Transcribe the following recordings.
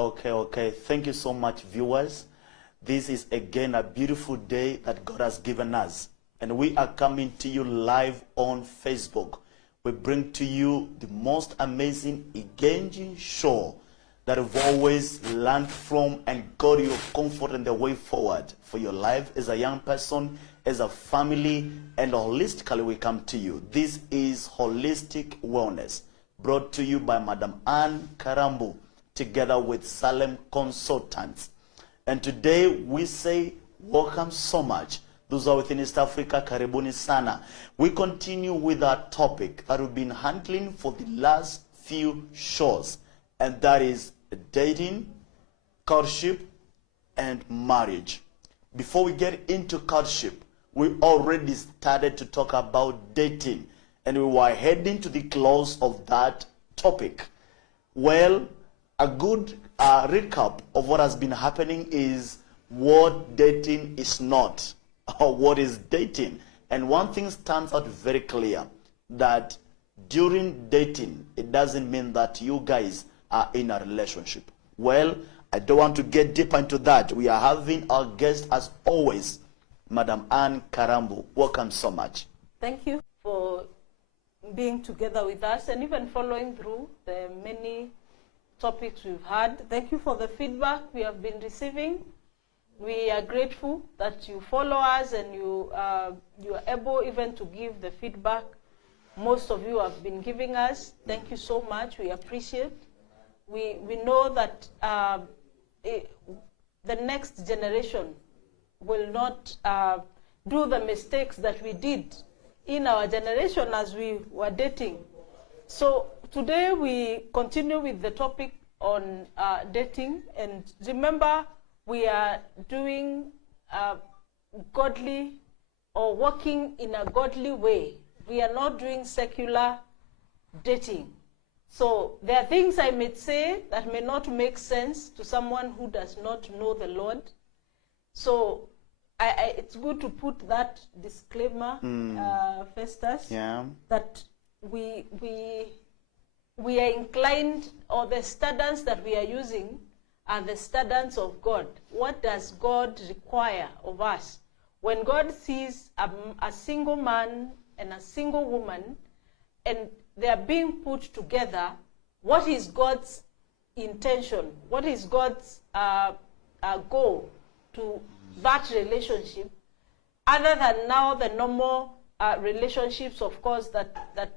Okay. Thank you so much, viewers. This is again a beautiful day that God has given us. And we are coming to you live on Facebook. We bring to you the most amazing, engaging show that we've always learned from and got your comfort and the way forward for your life as a young person, as a family, and holistically we come to you. This is Holistic Wellness, brought to you by Madam Ann Karambu, together with Salem Consultants. And today we say, welcome so much. Those are within East Africa, karibuni sana. We continue with our topic that we've been handling for the last few shows, and that is dating, courtship, and marriage. Before we get into courtship, we already started to talk about dating, and we were heading to the close of that topic. Well, a good recap of what has been happening is what dating is not, or what is dating. And one thing stands out very clear, that during dating, it doesn't mean that you guys are in a relationship. Well, I don't want to get deeper into that. We are having our guest, as always, Madam Ann Karambu. Welcome so much. Thank you for being together with us and even following through the many topics we've had. Thank you for the feedback we have been receiving. We are grateful that you follow us and you are able even to give the feedback most of you have been giving us. Thank you so much. We appreciate. We know that the next generation will not do the mistakes that we did in our generation as we were dating. So today we continue with the topic on dating, and remember we are doing godly or working in a godly way. We are not doing secular dating. So there are things I may say that may not make sense to someone who does not know the Lord. So it's good to put that disclaimer, Festus, that we are inclined, or the standards that we are using are the standards of God. What does God require of us? When God sees a single man and a single woman, and they are being put together, what is God's intention? What is God's goal to that relationship, other than now the normal relationships, of course, that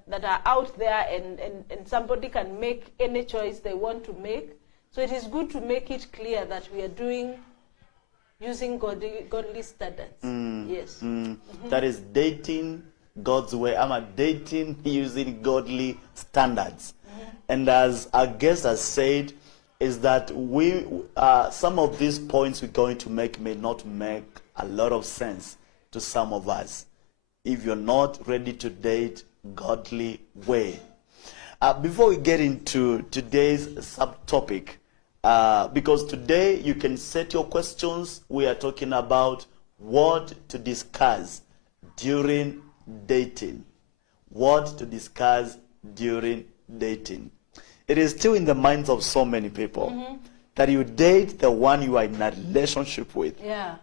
are out there, and somebody can make any choice they want to make. So it is good to make it clear that we are using godly standards. Yes. That is dating God's way. I'm dating using godly standards. And as our guest has said, is that some of these points we're going to make may not make a lot of sense to some of us if you're not ready to date godly way. Before we get into today's subtopic, because today you can set your questions. We are talking about what to discuss during dating. What to discuss during dating. It is still in the minds of so many people that you date the one you are in a relationship with. Yeah.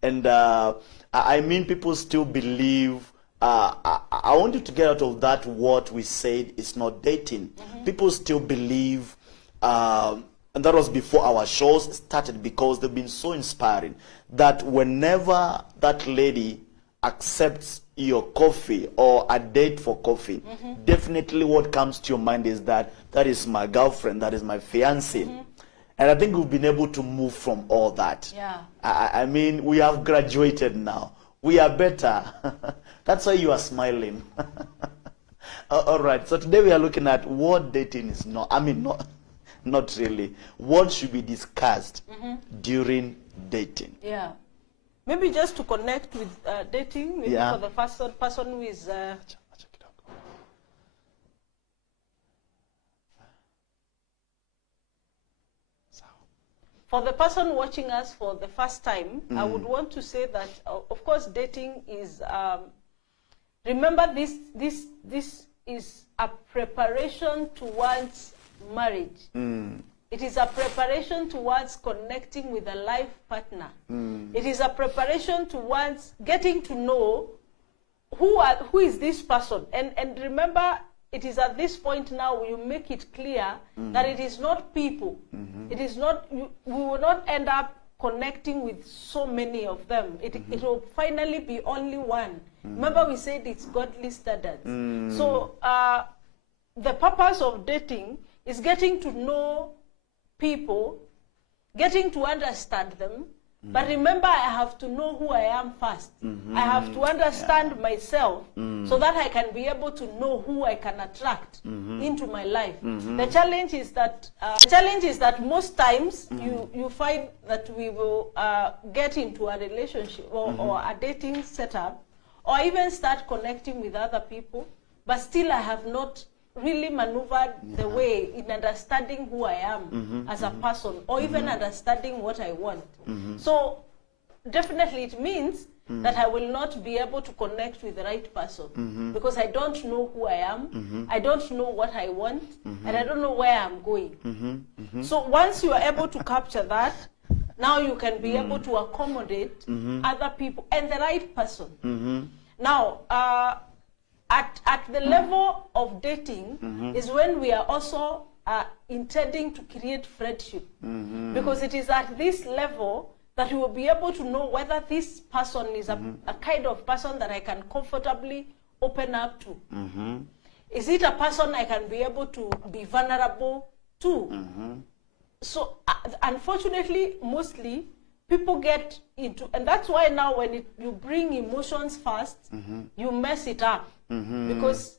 And I mean, people still believe, I want you to get out of that what we said is not dating. People still believe, and that was before our shows started, because they've been so inspiring, that whenever that lady accepts your coffee or a date for coffee, definitely what comes to your mind is that is my girlfriend, that is my fiancé. And I think we've been able to move from all that. Yeah. I mean, we have graduated now. We are better. That's why you are smiling. All right. So today we are looking at what dating is not. I mean, not really. What should be discussed during dating? Yeah. Maybe just to connect with dating, maybe for the person who is... For the person watching us for the first time, I would want to say that, of course, dating is... remember, this is a preparation towards marriage. It is a preparation towards connecting with a life partner. It is a preparation towards getting to know who is this person. And remember, it is at this point now you make it clear that it is not people. It is not, we will not end up connecting with so many of them. It will finally be only one. Remember, we said it's godly standards. So the purpose of dating is getting to know people, getting to understand them. But remember, I have to know who I am first. I have to understand myself so that I can be able to know who I can attract into my life. The challenge is that most times you find that we will get into a relationship or a dating setup, or even start connecting with other people, but still I have not really maneuvered the way in understanding who I am as a person, or even understanding what I want. So definitely it means that I will not be able to connect with the right person because I don't know who I am, I don't know what I want, and I don't know where I'm going. So once you are able to capture that, now you can be able to accommodate other people and the right person. Now, at the level of dating is when we are also intending to create friendship. Because it is at this level that we will be able to know whether this person is a kind of person that I can comfortably open up to. Is it a person I can be able to be vulnerable to? So unfortunately, mostly, people get into, and that's why now when you bring emotions first, you mess it up. Because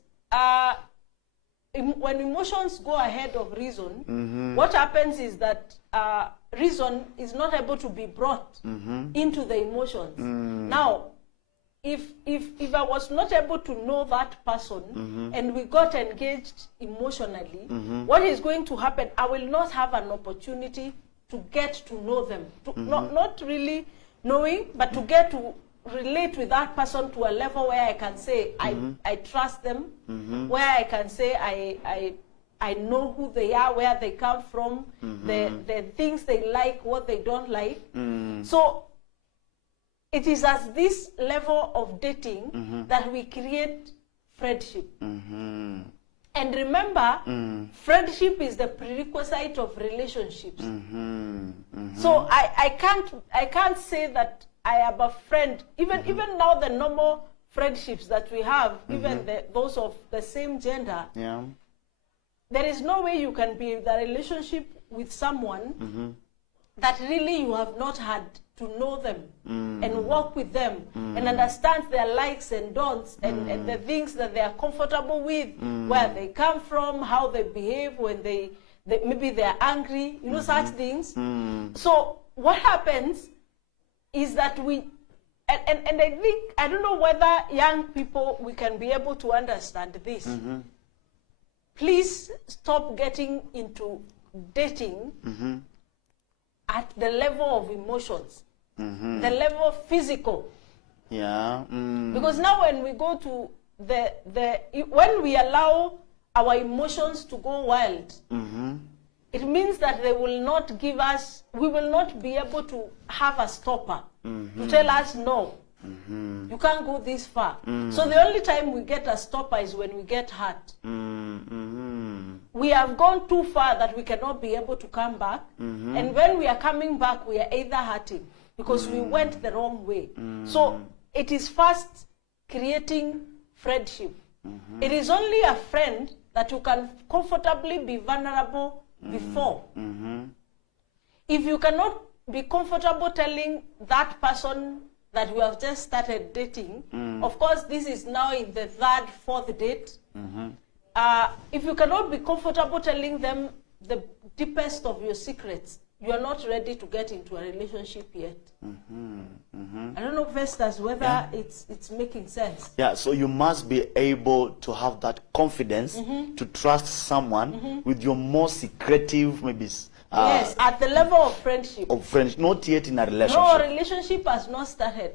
when emotions go ahead of reason, what happens is that reason is not able to be brought into the emotions. Now, if I was not able to know that person and we got engaged emotionally, what is going to happen? I will not have an opportunity to get to know them. Not really knowing, but to get to relate with that person to a level where I can say I trust them, where I can say I know who they are, where they come from, the things they like, what they don't like. So it is at this level of dating that we create friendship. And remember, friendship is the prerequisite of relationships. So I can't say that I am a friend. Even now, the normal friendships that we have, even those of the same gender, there is no way you can be in the relationship with someone that really you have not had to know them and work with them and understand their likes and don'ts and the things that they are comfortable with, where they come from, how they behave when they maybe they're angry, you know, such things. So what happens is that we, and I think, I don't know whether young people, we can be able to understand this. Please stop getting into dating at the level of emotions, the level of physical. Because now when we go to when we allow our emotions to go wild, it means that they will not give us, we will not be able to have a stopper to tell us, no, you can't go this far. So the only time we get a stopper is when we get hurt. We have gone too far that we cannot be able to come back. And when we are coming back, we are either hurting because we went the wrong way. So it is first creating friendship. It is only a friend that you can comfortably be vulnerable before. If you cannot be comfortable telling that person that we have just started dating, of course this is now in the third, fourth date. If you cannot be comfortable telling them the deepest of your secrets, you are not ready to get into a relationship yet. I don't know, Festus, whether it's making sense. So you must be able to have that confidence to trust someone with your more secretive, maybe. Yes, at the level of friendship. Not yet in a relationship. No, relationship has not started.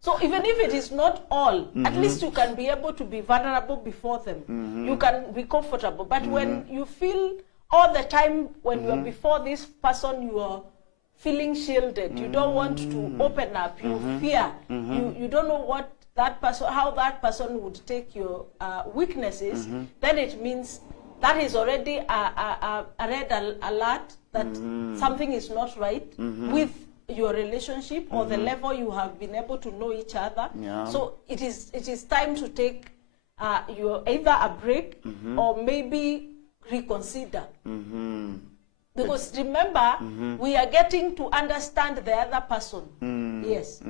So even if it is not all, at least you can be able to be vulnerable before them. You can be comfortable. But when you feel all the time when you are before this person, you are feeling shielded. You don't want to open up. You fear. You don't know what that person, how that person would take your weaknesses. Then it means that is already a red alert that something is not right with your relationship or the level you have been able to know each other. Yeah. So it is time to take your either a break or maybe reconsider. Because remember, we are getting to understand the other person. Yes.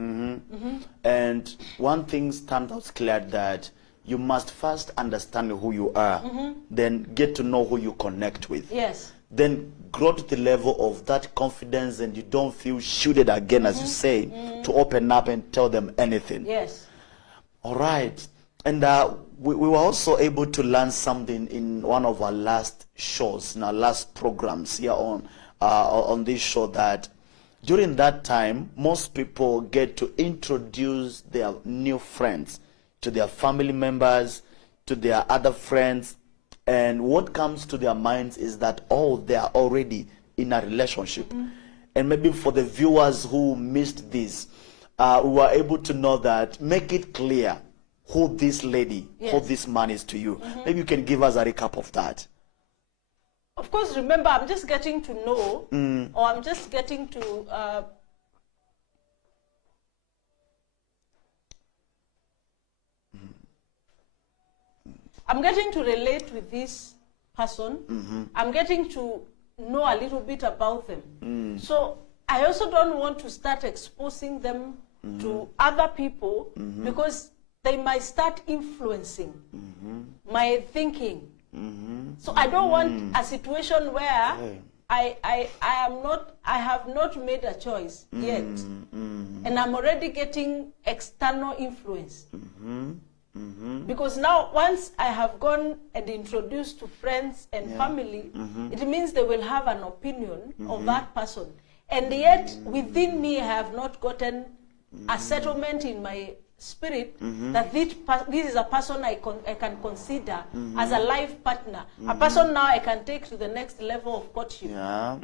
And one thing stands out clear, that you must first understand who you are, then get to know who you connect with. Yes. Then grow to the level of that confidence, and you don't feel shielded again, as you say, to open up and tell them anything. Yes. All right. And we were also able to learn something in one of our last shows, in our last programs here on this show, that during that time, most people get to introduce their new friends to their family members, to their other friends, and what comes to their minds is that, oh, they are already in a relationship. And maybe for the viewers who missed this, we were able to know that, make it clear who this lady, who this man is to you. Maybe you can give us a recap of that. Of course, remember, I'm just getting to know, or I'm just getting to I'm getting to relate with this person. I'm getting to know a little bit about them. So I also don't want to start exposing them to other people, because they might start influencing my thinking. So I don't want a situation where I have not made a choice yet, and I'm already getting external influence. Because now, once I have gone and introduced to friends and family, it means they will have an opinion of that person. And yet, within me, I have not gotten a settlement in my spirit that this is a person I can consider as a life partner, a person now I can take to the next level of courtship. Yeah.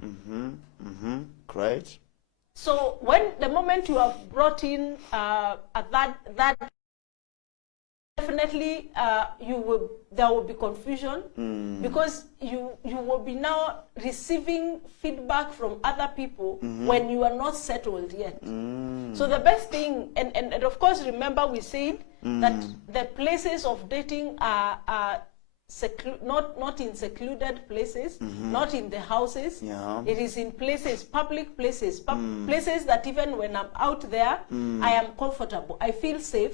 Great. So when the moment you have brought in that definitely there will be confusion, because you will be now receiving feedback from other people when you are not settled yet. So the best thing, and of course, remember we said that the places of dating are not in secluded places, not in the houses. Yeah. It is in places, public places, places that even when I'm out there, I am comfortable. I feel safe.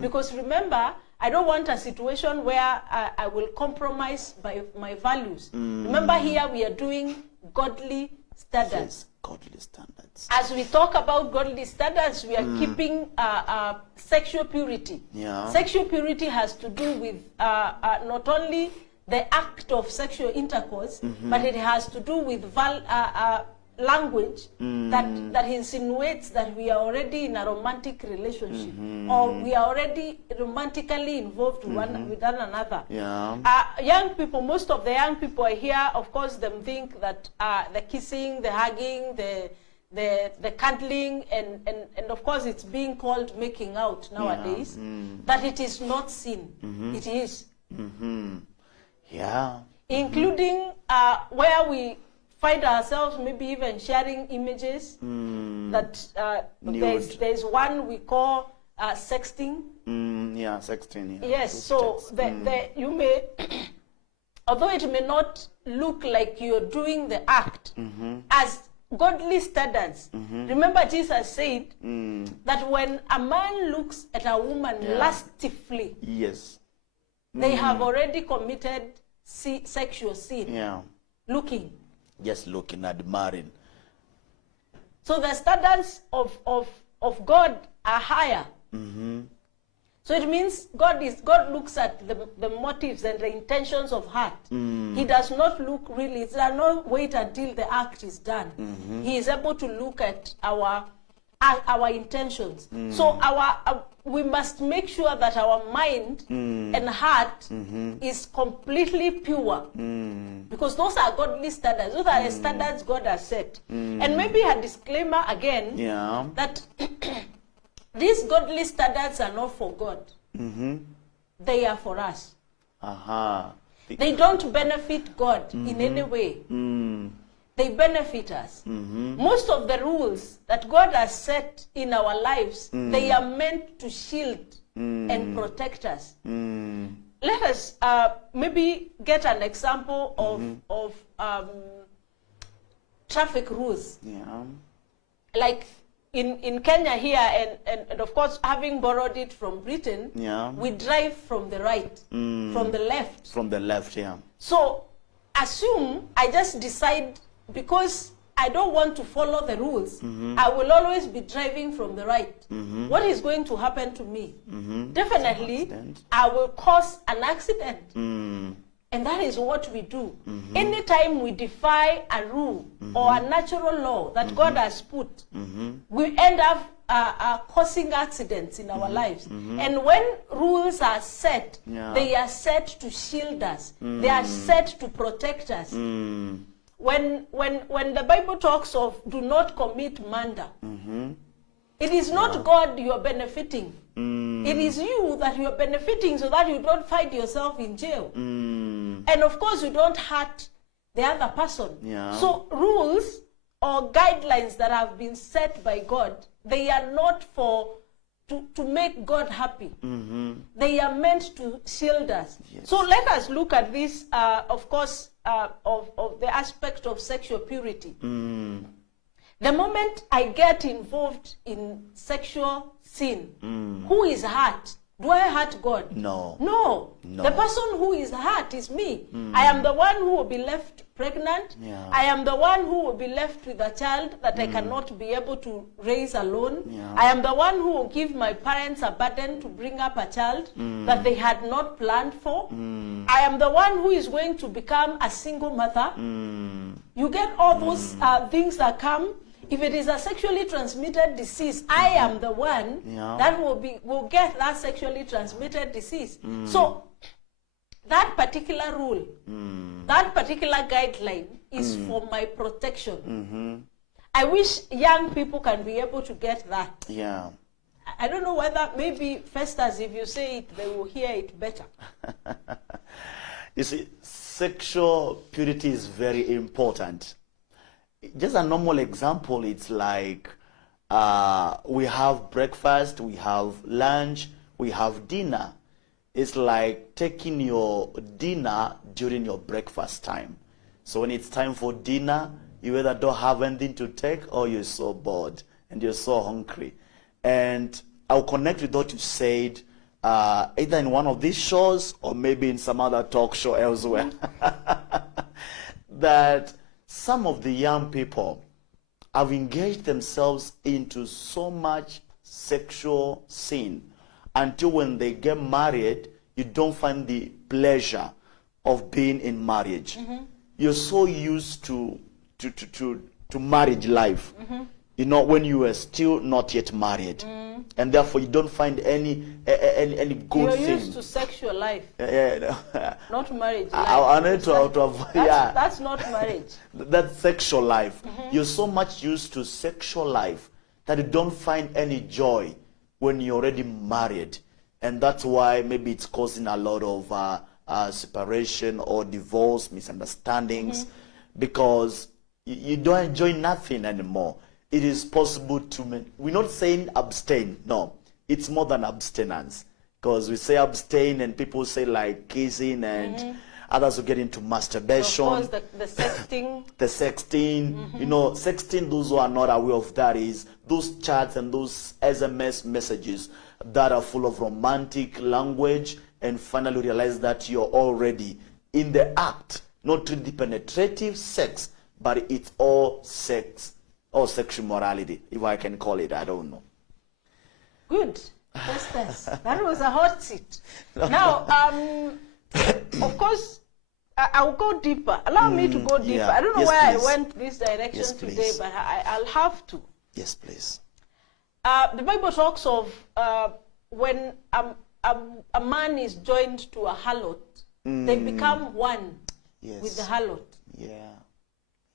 Because remember, I don't want a situation where I will compromise by my values. Remember, here we are doing godly standards. Yes, godly standards. As we talk about godly standards, we are keeping sexual purity. Yeah. Sexual purity has to do with not only the act of sexual intercourse, but it has to do with language that insinuates that we are already in a romantic relationship, or we are already romantically involved with one another. Yeah. Young people, most of the young people I hear, of course, them think that the kissing, the hugging, the cuddling, and of course it's being called making out nowadays, that it is not sin. It is. Yeah. Including where we find ourselves maybe even sharing images that there's one we call sexting. Yeah, sexting. Yeah. Yes, so you may, although it may not look like you're doing the act, as godly standards. Remember, Jesus said that when a man looks at a woman lustifully, yes, they have already committed sexual sin. Yeah. Looking. Just looking, admiring. So the standards of God are higher. So it means God looks at the motives and the intentions of heart. He does not look really, he does not wait until the act is done. He is able to look at our our intentions. So we must make sure that our mind and heart is completely pure, because those are godly standards. Those are the standards God has set. And maybe a disclaimer again, that these godly standards are not for God. They are for us. They don't benefit God in any way. They benefit us. Most of the rules that God has set in our lives, they are meant to shield and protect us. Let us maybe get an example of traffic rules. Like in Kenya here, and of course, having borrowed it from Britain, we drive from the right, from the left. From the left, So assume I just decide, because I don't want to follow the rules, I will always be driving from the right. What is going to happen to me? Definitely, I will cause an accident. And that is what we do. Anytime we defy a rule or a natural law that God has put, we end up causing accidents in our lives. And when rules are set, they are set to shield us. They are set to protect us. When the Bible talks of do not commit murder, it is not God you are benefiting. It is you that you are benefiting, so that you don't find yourself in jail. And of course, you don't hurt the other person. So rules or guidelines that have been set by God, they are not to make God happy. They are meant to shield us. So let us look at this, of course, of the aspect of sexual purity. The moment I get involved in sexual sin, who is hurt? Do I hurt God? No. No. The person who is hurt is me. I am the one who will be left pregnant. I am the one who will be left with a child that I cannot be able to raise alone. I am the one who will give my parents a burden to bring up a child that they had not planned for. I am the one who is going to become a single mother. You get all those things that come. If it is a sexually transmitted disease, I am the one that will get that sexually transmitted disease. So that particular rule, that particular guideline is for my protection. I wish young people can be able to get that. I don't know whether maybe Festus, if you say it, they will hear it better. You see, sexual purity is very important. Just a normal example, it's like we have breakfast, we have lunch, we have dinner. It's like taking your dinner during your breakfast time. So when it's time for dinner, you either don't have anything to take or you're so bored and you're so hungry. And I'll connect with what you said, either in one of these shows or maybe in some other talk show elsewhere, that some of the young people have engaged themselves into so much sexual sin until when they get married, you don't find the pleasure of being in marriage. You're so used to marriage life, you know, when you are still not yet married. And therefore you don't find any good thing. You're used to sexual life. Not marriage life. I need to avoid. That's not marriage. That's sexual life. You're so much used to sexual life that you don't find any joy when you're already married. And that's why maybe it's causing a lot of separation or divorce, misunderstandings, because you don't enjoy nothing anymore. It is possible to, we're not saying abstain, no. It's more than abstinence. Because we say abstain and people say like kissing and others will get into masturbation. Of course, the sexting. The sexting. You know, sexting, those who are not aware of that, is those chats and those SMS messages that are full of romantic language, and finally realize that you're already in the act, not really the penetrative sex, but it's all sex. Or sexual morality, if I can call it, I don't know. Good. Festus. That was a hot seat. Now, of course, I'll go deeper. Allow me to go deeper. I don't know why I went this direction today, but I'll have to. Yes, please. the Bible talks of when a man is joined to a harlot, they become one Yes. with the harlot. Yeah.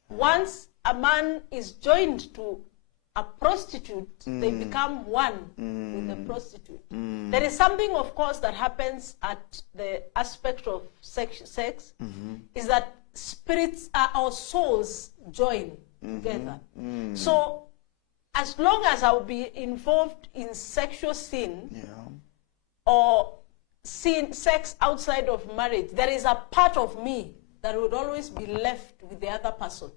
Once a man is joined to a prostitute, they become one with the prostitute. There is something, of course, that happens at the aspect of sex, is that spirits, our souls join together. So as long as I'll be involved in sexual sin Yeah. or sex outside of marriage, there is a part of me that would always be left with the other person.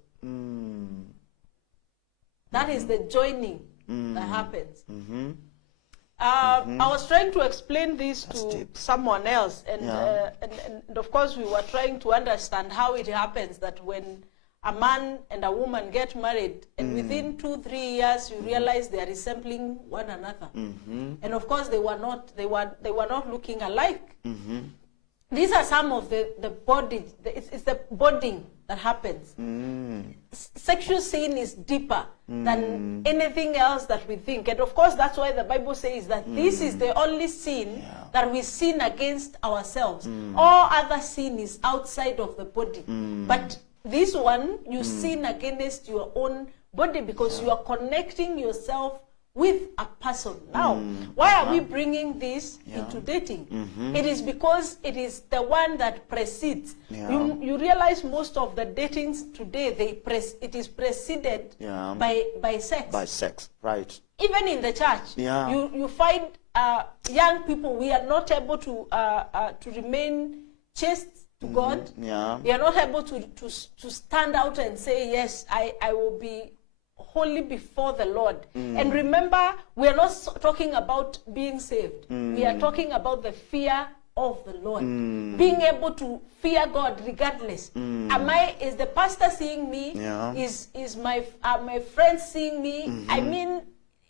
That is the joining that happens. I was trying to explain this to deep. someone else, and, Yeah. and of course we were trying to understand how it happens that when a man and a woman get married, and within 2-3 years you realize they are resembling one another, and of course they were not looking alike. These are some of the body. It's the bonding that happens. Sexual sin is deeper than anything else that we think. And of course, that's why the Bible says that this is the only sin that we sin against ourselves. All other sin is outside of the body. But this one, you sin against your own body because you are connecting yourself with a person. Now, why are we bringing this into dating? It is because it is the one that precedes. You realize most of the datings today, it is preceded by sex. By sex, right. Even in the church, you find young people, we are not able to remain chaste to God. We are not able to stand out and say, yes, I will be holy before the Lord. And remember, we are not talking about being saved. We are talking about the fear of the Lord. Being able to fear God regardless. Is the pastor seeing me? Is my friend seeing me? I mean,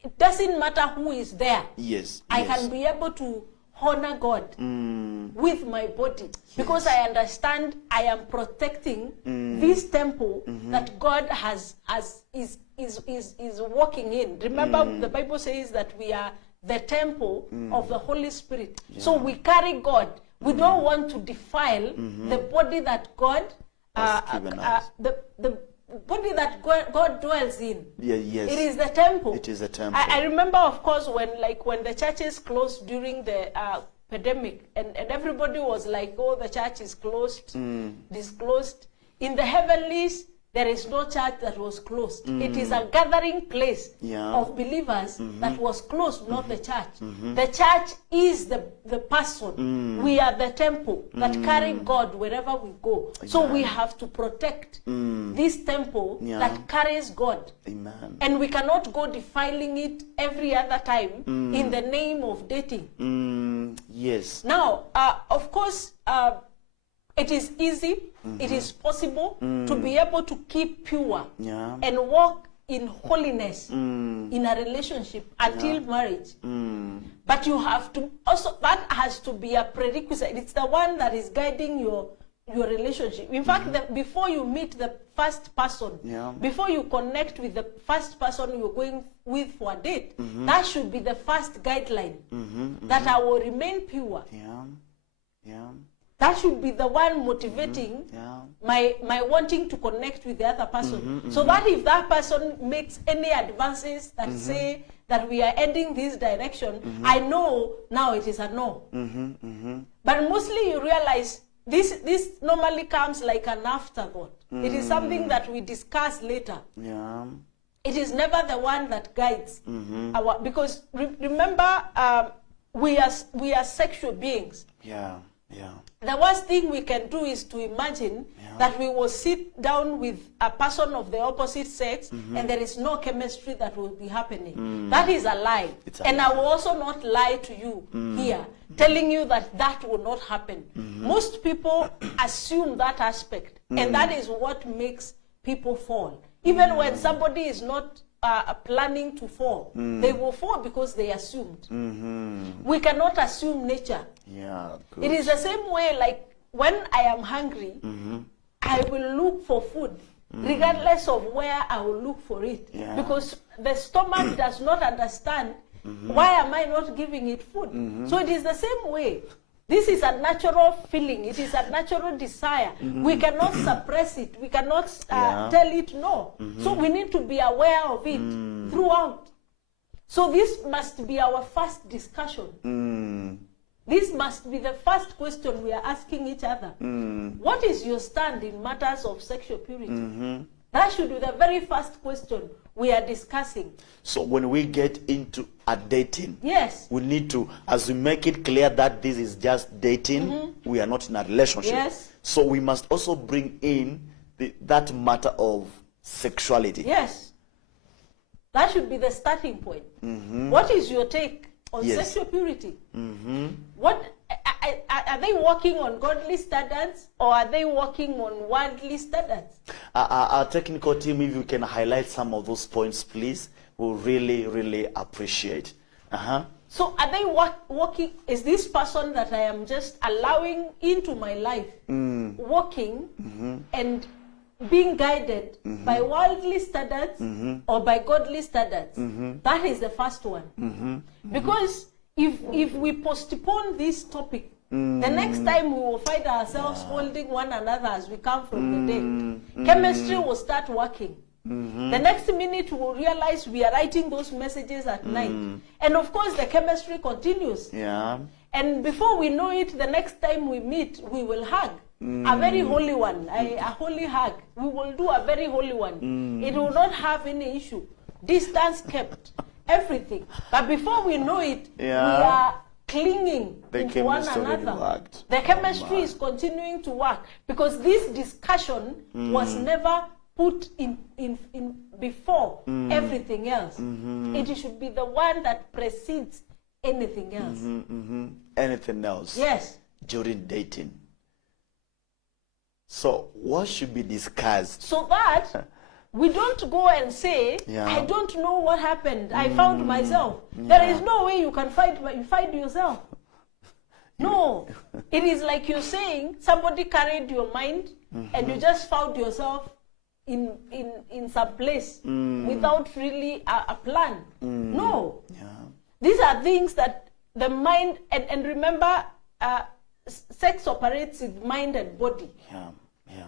it doesn't matter who is there. Yes. I can be able to honor God with my body because I understand I am protecting this temple that God is walking in. Remember, the Bible says that we are the temple of the Holy Spirit. So we carry God. We don't want to defile the body that God the body that God dwells in. Yes. It is the temple. It is a temple. I remember, of course, when the churches closed during the pandemic, and everybody was like, oh, the church is closed, disclosed. In the heavenlies, there is no church that was closed. It is a gathering place of believers that was closed, not the church. The church is the person. We are the temple that carry God wherever we go. So we have to protect this temple that carries God. Amen. And we cannot go defiling it every other time in the name of dating. Yes. Now, of course, it is easy, it is possible to be able to keep pure and walk in holiness in a relationship until marriage. But you have to also, that has to be a prerequisite. It's the one that is guiding your relationship. In fact, before you meet the first person, before you connect with the first person you're going with for a date, that should be the first guideline, that I will remain pure. That should be the one motivating my wanting to connect with the other person. So that if that person makes any advances that say that we are heading this direction, I know now it is a no. But mostly you realize this normally comes like an afterthought. It is something that we discuss later. It is never the one that guides our, because remember, we are sexual beings. The worst thing we can do is to imagine that we will sit down with a person of the opposite sex and there is no chemistry that will be happening. That is a lie. And I will also not lie to you here, telling you that that will not happen. Most people assume that aspect, and that is what makes people fall. Even when somebody is not planning to fall, they will fall because they assumed. We cannot assume nature. Good. It is the same way, like when I am hungry, I will look for food. regardless of where I will look for it. Yeah. Because the stomach does not understand why am I not giving it food. So it is the same way. This is a natural feeling. It is a natural desire. We cannot suppress it. We cannot tell it no. So we need to be aware of it throughout. So this must be our first discussion. This must be the first question we are asking each other. What is your stand in matters of sexual purity? That should be the very first question we are discussing. So when we get into a dating, Yes. we need to, as we make it clear that this is just dating, we are not in a relationship. Yes. So we must also bring in that matter of sexuality. Yes. That should be the starting point. What is your take on Yes. sexual purity? What are they working on godly standards, or are they working on worldly standards? Our technical team, if you can highlight some of those points, please, we'll really, really appreciate. So are they working? Is this person that I am just allowing into my life working and being guided by worldly standards or by godly standards? That is the first one. Because if we postpone this topic, the next time we will find ourselves holding one another as we come from the dead. Chemistry will start working. The next minute we will realize we are writing those messages at night. And of course the chemistry continues. Yeah. And before we know it, the next time we meet, we will hug. A very holy one, a holy hug. We will do a very holy one. It will not have any issue. Distance kept, everything. But before we know it, we are clinging into one another. The chemistry is continuing to work because this discussion was never put in before everything else. It should be the one that precedes anything else. Anything else? Yes. During dating. So what should be discussed? So that we don't go and say, I don't know what happened. I found myself. There is no way you can find yourself. No. It is like you're saying somebody carried your mind and you just found yourself in some place without really a plan. No. These are things that the mind, and remember, sex operates with mind and body.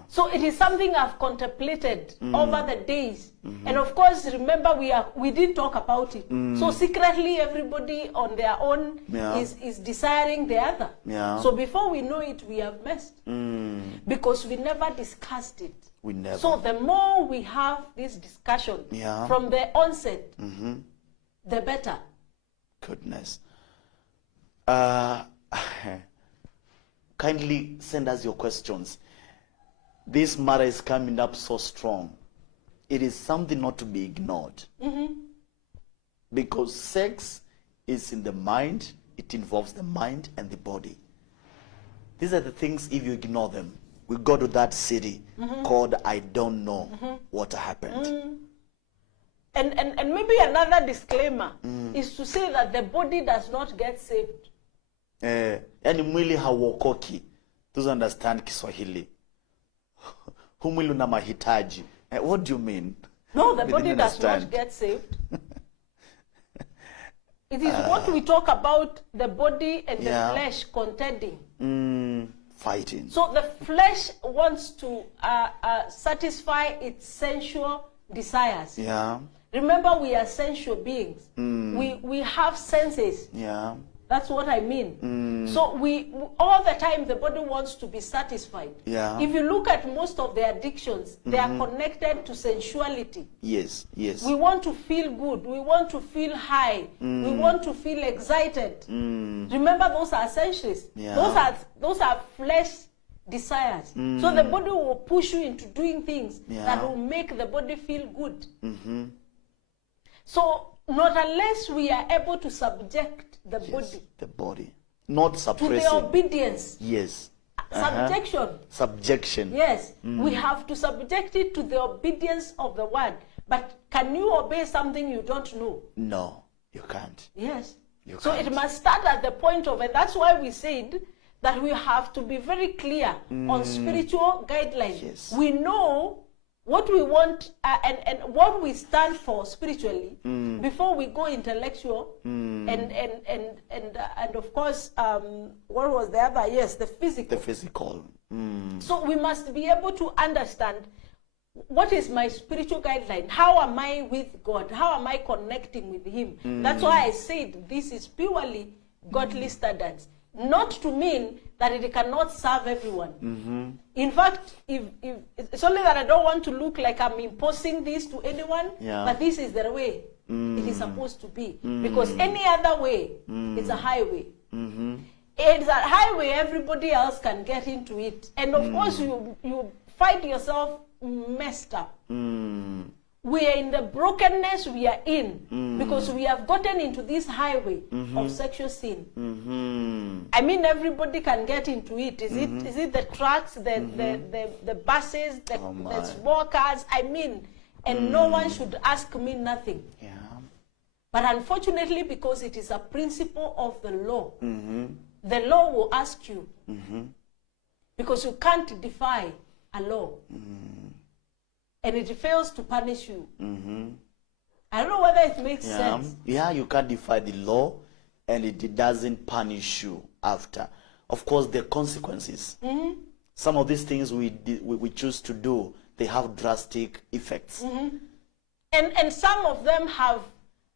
So it is something I've contemplated over the days. And of course, remember, we didn't talk about it. So secretly, everybody on their own is desiring the other. So before we know it, we have messed. Because we never discussed it. We never. So the more we have this discussion from the onset, the better. Goodness. Kindly send us your questions. This matter is coming up so strong. It is something not to be ignored. Because sex is in the mind, it involves the mind and the body. These are the things, if you ignore them, we go to that city called I don't know what happened. And maybe another disclaimer is to say that the body does not get saved. Yani mwili hauokoki. Doesn't understand Kiswahili. Hu mwili una mahitaji. What do you mean? No, the body does not get saved. It is what we talk about, the body and the flesh contending. Fighting. So the flesh wants to satisfy its sensual desires. Remember, we are sensual beings. We have senses. That's what I mean. So all the time the body wants to be satisfied. If you look at most of the addictions, they are connected to sensuality. Yes. We want to feel good. We want to feel high. We want to feel excited. Remember, those are sensuous. Those are flesh desires. So the body will push you into doing things that will make the body feel good. So not unless we are able to subject the body, not suppressing, to the obedience. Subjection. Yes, we have to subject it to the obedience of the word. But can you obey something you don't know? No, you can't. Yes. So it must start at the point of it. That's why we said that we have to be very clear on spiritual guidelines. We know what we want and what we stand for spiritually before we go intellectual and of course what was the other? Yes, the physical. The physical. So we must be able to understand what is my spiritual guideline. How am I with God? How am I connecting with Him? That's why I said this is purely godly standards, not to mean that it cannot serve everyone. In fact, if it's only that I don't want to look like I'm imposing this to anyone, but this is the way it is supposed to be. Because any other way, it's a highway. It's a highway, everybody else can get into it. And of course, you find yourself messed up. We are in the brokenness we are in because we have gotten into this highway of sexual sin. I mean, everybody can get into it. Is it the trucks, the buses, the small cars? I mean, and no one should ask me nothing. Yeah. But unfortunately, because it is a principle of the law, the law will ask you because you can't defy a law. And it fails to punish you. I don't know whether it makes sense. Yeah, you can't defy the law, and it doesn't punish you after. Of course, the consequences. Some of these things we choose to do, they have drastic effects. And some of them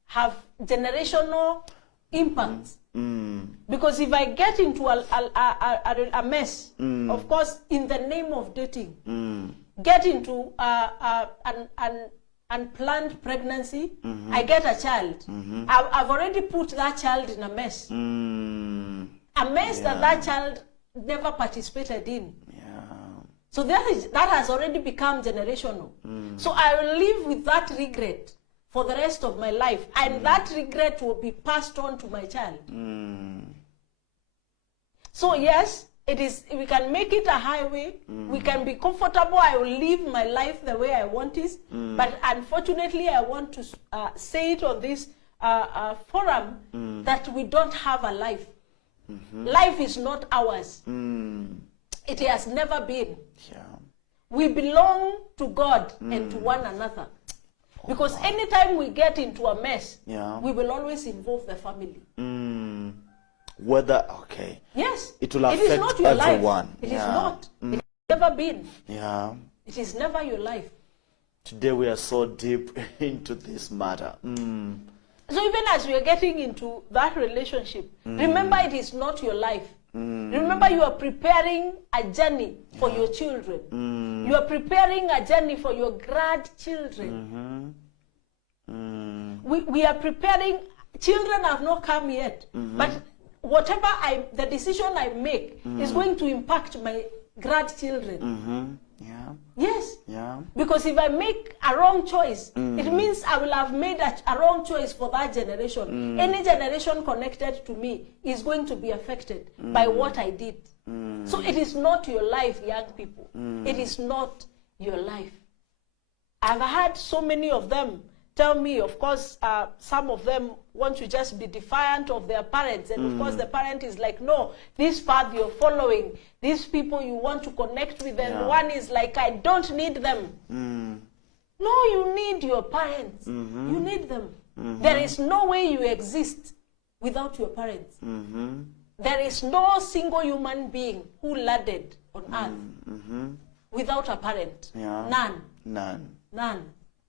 have generational impacts. Because if I get into a mess, of course, in the name of dating, get into an unplanned pregnancy, I get a child. I've already put that child in a mess. A mess that child never participated in. So that has already become generational. So I will live with that regret for the rest of my life. And that regret will be passed on to my child. So yes, it is. We can make it a highway. We can be comfortable. I will live my life the way I want it. But unfortunately, I want to say it on this forum that we don't have a life. Life is not ours. It has never been. We belong to God and to one another. Because anytime we get into a mess, we will always involve the family. Whether, okay. Yes. It will affect is not your everyone. Life. It is not. It has never been. It is never your life. Today we are so deep into this matter. So even as we are getting into that relationship, remember it is not your life. Remember you are preparing a journey for your children. You are preparing a journey for your grandchildren. We are preparing. Children have not come yet. But whatever the decision I make is going to impact my grandchildren. Yes. Because if I make a wrong choice, it means I will have made a wrong choice for that generation. Any generation connected to me is going to be affected by what I did. So it is not your life, young people. It is not your life. I've had so many of them tell me, of course, some of them want to just be defiant of their parents. And of course, the parent is like, no, this path you're following, these people you want to connect with, and one is like, I don't need them. No, you need your parents. You need them. There is no way you exist without your parents. There is no single human being who landed on earth without a parent. None.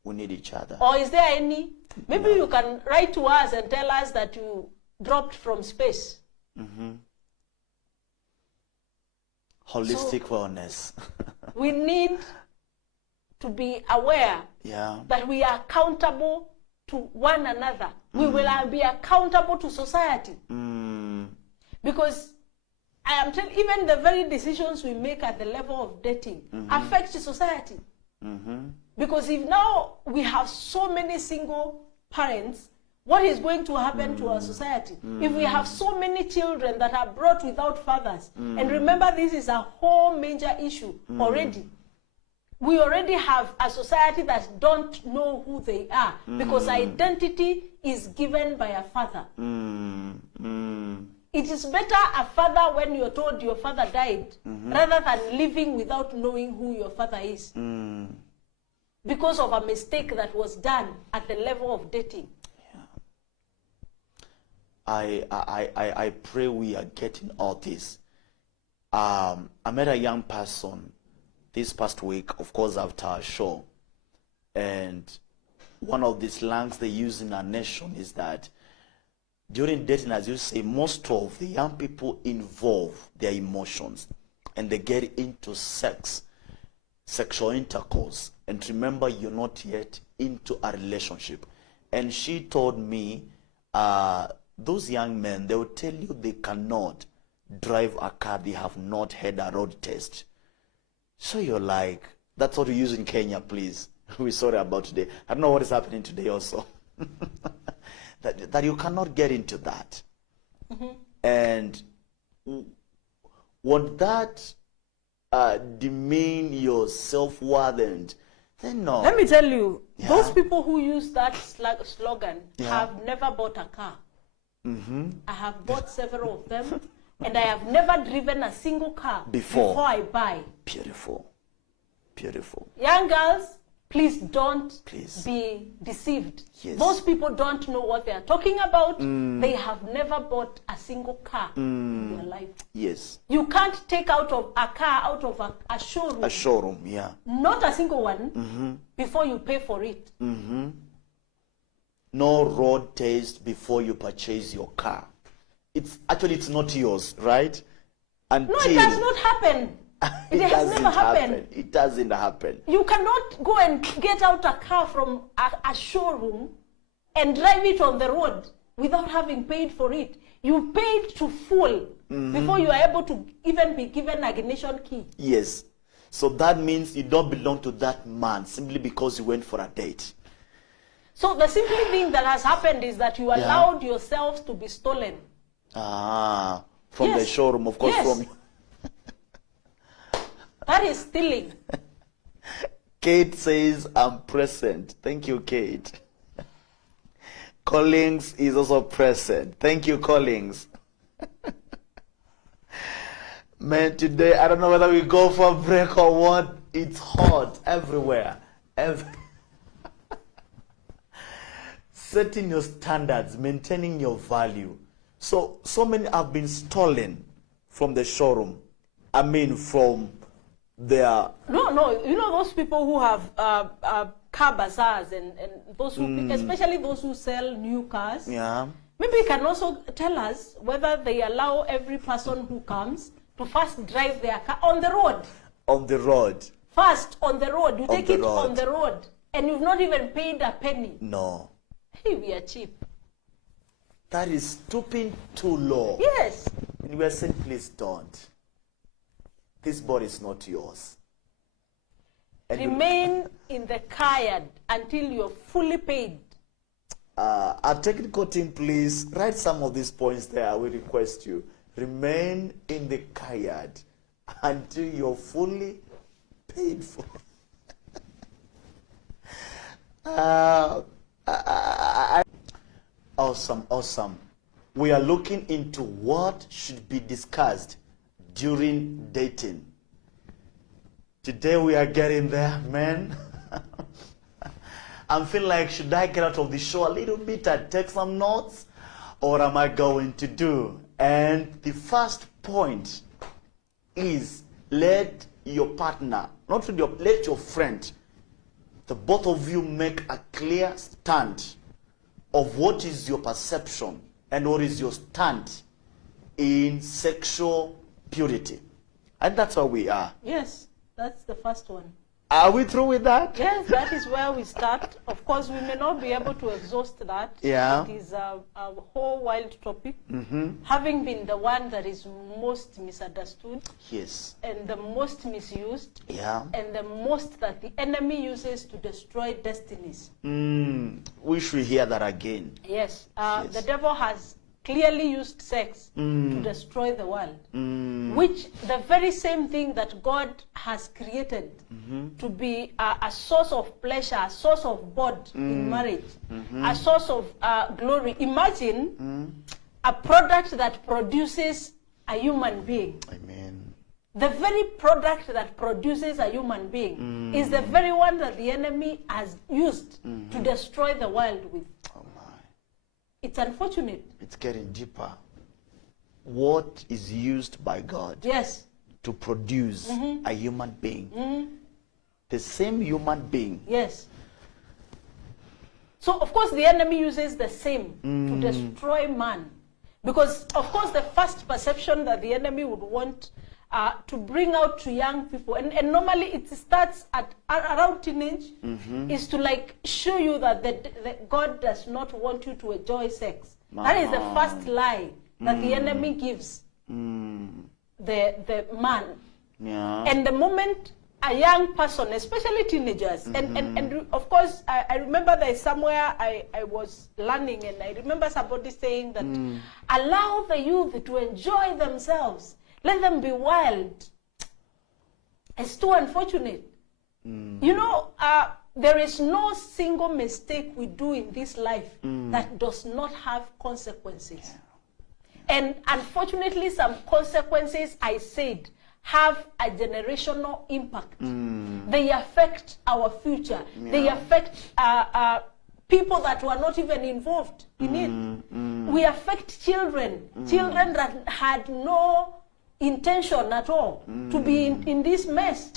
We need each other. Or is there any? Maybe you can write to us and tell us that you dropped from space. Holistic wellness. We need to be aware that we are accountable to one another. We will be accountable to society. Because I am telling even the very decisions we make at the level of dating affect society. Because if now we have so many single parents, what is going to happen to our society? If we have so many children that are brought without fathers, and remember this is a whole major issue already. We already have a society that don't know who they are because identity is given by a father. It is better a father when you're told your father died rather than living without knowing who your father is. because of a mistake that was done at the level of dating. I pray we are getting all this. I met a young person this past week, of course, after our show. And one of the slangs they use in our nation is that during dating, as you say, most of the young people involve their emotions and they get into sexual intercourse. And remember, you're not yet into a relationship. And she told me, those young men, they will tell you they cannot drive a car they have not had a road test. So you're like, that's what we use in Kenya, please. We're sorry about today. I don't know what is happening today also. that you cannot get into that. And would that demean your self-worth? And then no. Let me tell you, those people who use that slogan have never bought a car. I have bought several of them, and I have never driven a single car before I buy. Beautiful. Beautiful. Young girls, please don't be deceived. Yes. Those people don't know what they are talking about. They have never bought a single car in their life. Yes. You can't take out of a car out of a showroom. A showroom, yeah. Not a single one before you pay for it. No road test before you purchase your car. It's not yours, right? Until no, it does not happen. It has never happened. It doesn't happen. You cannot go and get out a car from a showroom and drive it on the road without having paid for it. You paid to full before you are able to even be given an ignition key. Yes. So that means you don't belong to that man simply because you went for a date. So the simple thing that has happened is that you allowed yourselves to be stolen. From the showroom, of course. From that is stealing. Kate says, I'm present. Thank you, Kate. Collins is also present. Thank you, Collins. Man, today, I don't know whether we go for a break or what. It's hot everywhere. Setting your standards, maintaining your value. So many have been stolen from the showroom. I mean, from their... No, you know those people who have car bazaars and those who, especially those who sell new cars. Yeah. Maybe you can also tell us whether they allow every person who comes to first drive their car on the road. On the road. First, on the road. You take it on the road. And you've not even paid a penny. No. Hey, we are cheap. That is stooping too low. Yes. And we are saying, please don't. This body is not yours. And remain in the car yard until you're fully paid. Our technical team, please write some of these points there. I will request you. Remain in the car yard until you're fully paid for. Awesome. We are looking into what should be discussed during dating. Today we are getting there, man. I'm feeling like, should I get out of the show a little bit and take some notes? Or am I going to do? And the first point is, let your partner, let your friend, the both of you make a clear stand of what is your perception and what is your stand in sexual purity. And that's where we are. Yes, that's the first one. Are we through with that? Yes, that is where we start. Of course, we may not be able to exhaust that. Yeah. It is a whole wild topic. Having been the one that is most misunderstood. Yes. And the most misused. Yeah. And the most that the enemy uses to destroy destinies. We should hear that again. Yes. Yes. The devil has clearly used sex to destroy the world, which the very same thing that God has created to be a source of pleasure, a source of bod in marriage, a source of glory. Imagine a product that produces a human being. Amen. the very product that produces a human being is the very one that the enemy has used to destroy the world with. Oh my. It's unfortunate. It's getting deeper. What is used by God Yes. to produce a human being? The same human being. Yes. So, of course, the enemy uses the same to destroy man. Because, of course, the first perception that the enemy would want to bring out to young people, and normally it starts at around teenage, is to like show you that God does not want you to enjoy sex. That is the first lie that the enemy gives the man. Yeah. And the moment a young person, especially teenagers, and of course, I remember there is somewhere I was learning, and I remember somebody saying that allow the youth to enjoy themselves. Let them be wild. It's too unfortunate. You know, there is no single mistake we do in this life that does not have consequences. And unfortunately, some consequences, I said, have a generational impact. They affect our future. They affect people that were not even involved in it. We affect children, children that had no intention at all to be in this mess.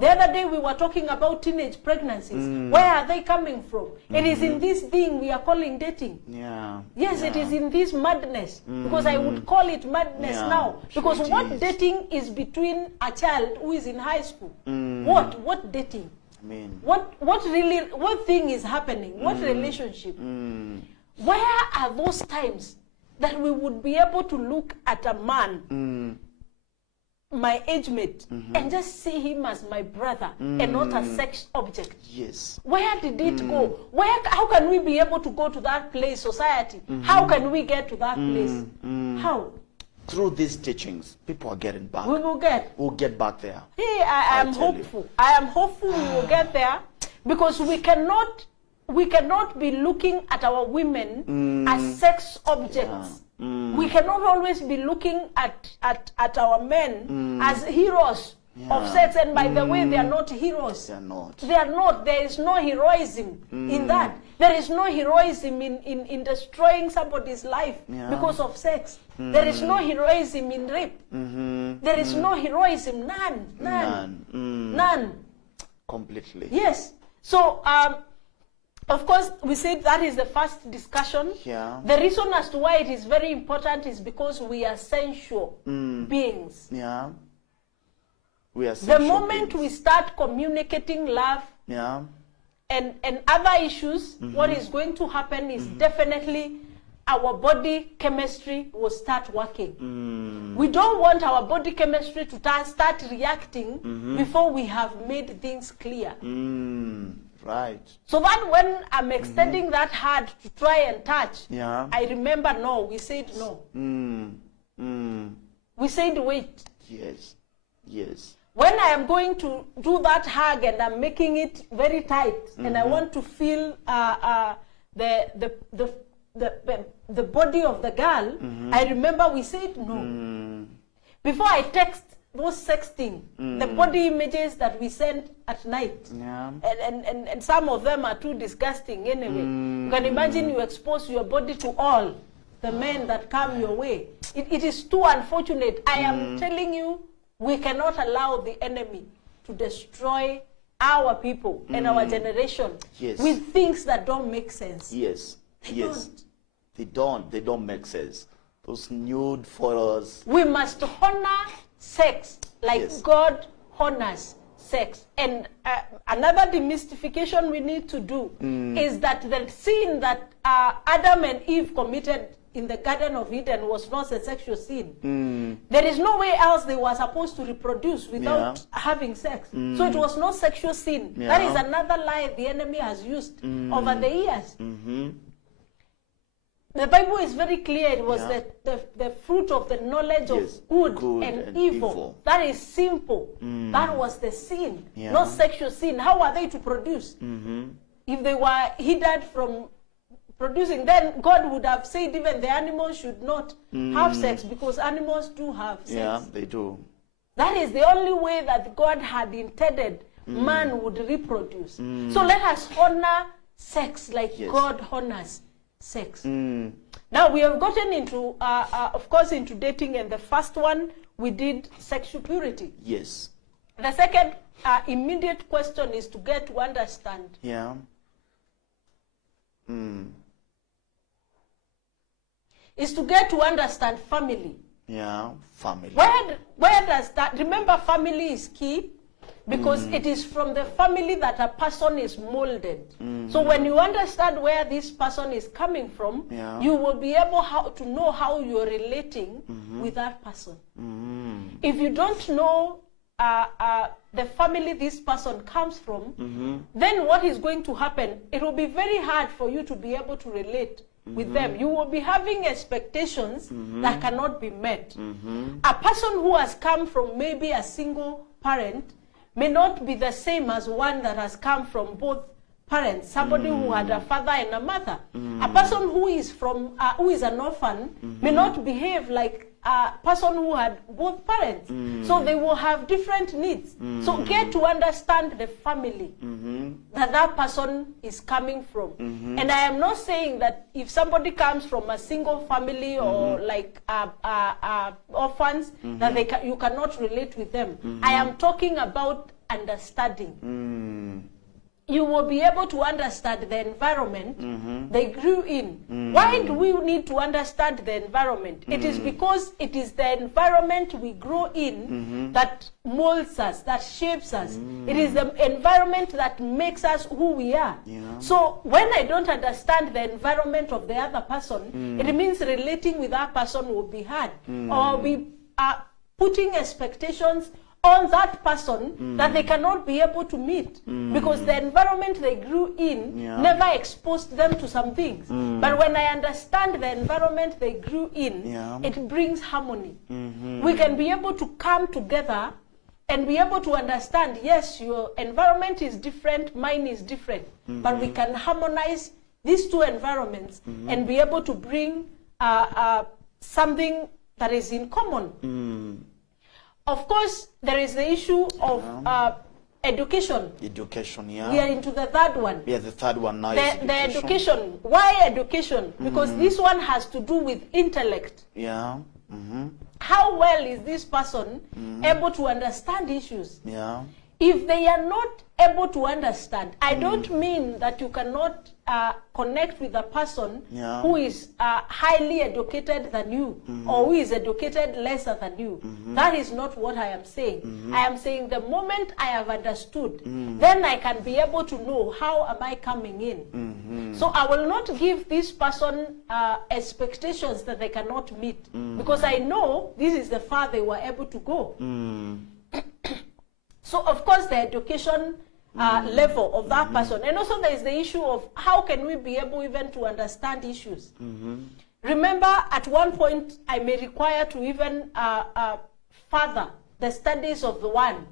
The other day we were talking about teenage pregnancies. Where are they coming from? It is in this thing we are calling dating. Yes, it is in this madness. Because I would call it madness now. Because what dating is between a child who is in high school? What dating? What thing is happening? What relationship? Where are those times that we would be able to look at a man, my age mate, and just see him as my brother and not a sex object? Yes. Where did it go? How can we be able to go to that place, society? How can we get to that place? How? Through these teachings, people are getting back. We will get. We'll get back there. Hey, I am hopeful. I am hopeful we will get there, because we cannot be looking at our women as sex objects. We cannot always be looking at our men as heroes of sex. And by the way, they are not heroes. They are not. They are not. There is no heroism in that. There is no heroism in destroying somebody's life because of sex. There is no heroism in rape. There is no heroism. None. Completely. Yes. So, of course, we said that is the first discussion. Yeah. The reason as to why it is very important is because we are sensual beings. Yeah. We are The moment we start communicating love and other issues, what is going to happen is definitely our body chemistry will start working. We don't want our body chemistry to start reacting before we have made things clear. Right. So that when I'm extending that hand to try and touch, I remember we said no. We said wait. Yes. Yes. When I am going to do that hug and I'm making it very tight and I want to feel the body of the girl, I remember we said no. Before I text those sexting, the body images that we send at night, and some of them are too disgusting anyway. You can imagine you expose your body to all the men that come your way. It is too unfortunate. I am telling you, we cannot allow the enemy to destroy our people and our generation with things that don't make sense. Yes. They don't make sense. Those nude photos. We must honor sex like God honors sex. And another demystification we need to do is that the sin that Adam and Eve committed in the Garden of Eden was not a sexual sin. There is no way else they were supposed to reproduce without having sex. So it was not sexual sin. That is another lie the enemy has used over the years. The Bible is very clear. It was the fruit of the knowledge of good and evil. That is simple. That was the sin, not sexual sin. How are they to produce? If they were hindered from producing, then God would have said even the animals should not have sex, because animals do have sex. Yeah, they do. That is the only way that God had intended man would reproduce. So let us honor sex like God honors sex. Now we have gotten into, of course, into dating, and the first one we did sexual purity. Yes. The second immediate question is to get to understand. Yeah. Is to get to understand family. Yeah, family. Where does that, remember, family is key, because it is from the family that a person is molded. So when you understand where this person is coming from, you will be able to know how you're relating with that person. If you don't know the family this person comes from, then what is going to happen? It will be very hard for you to be able to relate with them. You will be having expectations that cannot be met. A person who has come from maybe a single parent may not be the same as one that has come from both parents, somebody who had a father and a mother. A person who is from who is an orphan may not behave like a person who had both parents. So they will have different needs. So get to understand the family that that person is coming from. And I am not saying that if somebody comes from a single family or like orphans, that you cannot relate with them. I am talking about understanding. You will be able to understand the environment they grew in. Why do we need to understand the environment? It is because it is the environment we grow in that molds us, that shapes us. It is the environment that makes us who we are. So when I don't understand the environment of the other person, it means relating with that person will be hard. Or we are putting expectations on that person that they cannot be able to meet, because the environment they grew in never exposed them to some things. But when I understand the environment they grew in, it brings harmony. We can be able to come together and be able to understand, yes, your environment is different, mine is different, but we can harmonize these two environments and be able to bring something that is in common. Of course, there is the issue of education. Education, yeah. We are into the third one. Yeah, the third one now The education. Why education? Because this one has to do with intellect. Yeah. How well is this person able to understand issues? Yeah. If they are not able to understand, I don't mean that you cannot connect with a person who is highly educated than you or who is educated lesser than you. That is not what I am saying. I am saying the moment I have understood, then I can be able to know how am I coming in. So I will not give this person expectations that they cannot meet, because I know this is the far they were able to go. So, of course, the education level of that person. And also there is the issue of how can we be able even to understand issues. Remember, at one point, I may require to even further the studies of the one,